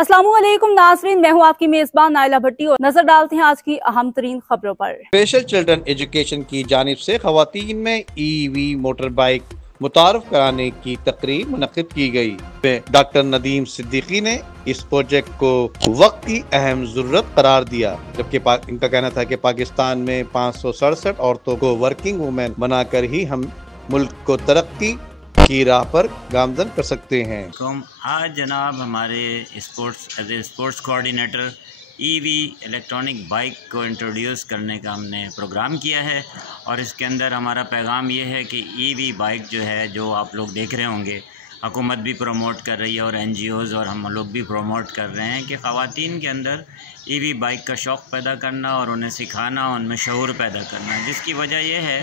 अस्सलामुअलैकुम नाज़रीन, मैं हूं आपकी मेजबान नाइला भट्टी और नजर डालते हैं आज की अहम तरीन खबरों पर। स्पेशल चिल्ड्रन एजुकेशन की जानिब से खवातीन में ईवी मोटर बाइक मुतारफ कराने की तकरीब मुनक़िद की गई। डॉक्टर नदीम सिद्दीकी ने इस प्रोजेक्ट को वक्त की अहम जरूरत करार दिया, जबकि इनका कहना था कि पाकिस्तान में 567 औरतों को वर्किंग वुमेन बनाकर ही हम मुल्क को तरक्की की राह पर गामजन कर सकते हैं। आज जनाब हमारे sports as a sports coordinator EV electronic bike को इंट्रोड्यूस करने का हमने प्रोग्राम किया है और इसके अंदर हमारा पैगाम ये है कि ईवी बाइक जो है, जो आप लोग देख रहे होंगे, हुकूमत भी प्रमोट कर रही है और एनजीओज़ और हम लोग भी प्रमोट कर रहे हैं कि ख़वातीन के अंदर ईवी बाइक का शौक़ पैदा करना और उन्हें सिखाना, उनमें शऊर पैदा करना, जिसकी वजह यह है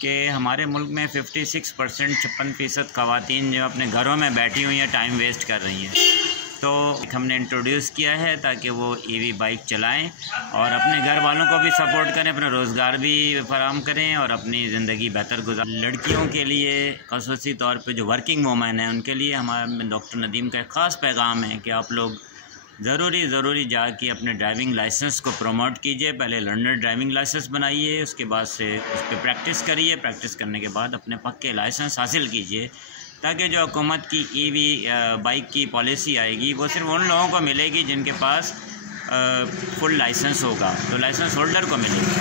कि हमारे मुल्क में 56% 56% ख़वातीन जो अपने घरों में बैठी हुई हैं, टाइम वेस्ट कर रही हैं। तो हमने इंट्रोड्यूस किया है ताकि वो ईवी बाइक चलाएं और अपने घर वालों को भी सपोर्ट करें, अपना रोज़गार भी फराहम करें और अपनी ज़िंदगी बेहतर गुजारें। लड़कियों के लिए ख़ुसूसी तौर पे जो वर्किंग वूमेन हैं, उनके लिए हमारे डॉक्टर नदीम का एक ख़ास पैगाम है कि आप लोग ज़रूरी जाके अपने ड्राइविंग लाइसेंस को प्रमोट कीजिए। पहले लर्नर ड्राइविंग लाइसेंस बनाइए, उसके बाद से उस पर प्रैक्टिस करिए, प्रैक्टिस करने के बाद अपने पक्के लाइसेंस हासिल कीजिए, ताकि जो हुकूमत की ईवी बाइक की पॉलिसी आएगी वो सिर्फ उन लोगों को मिलेगी जिनके पास फुल लाइसेंस होगा, तो लाइसेंस होल्डर को मिलेगी।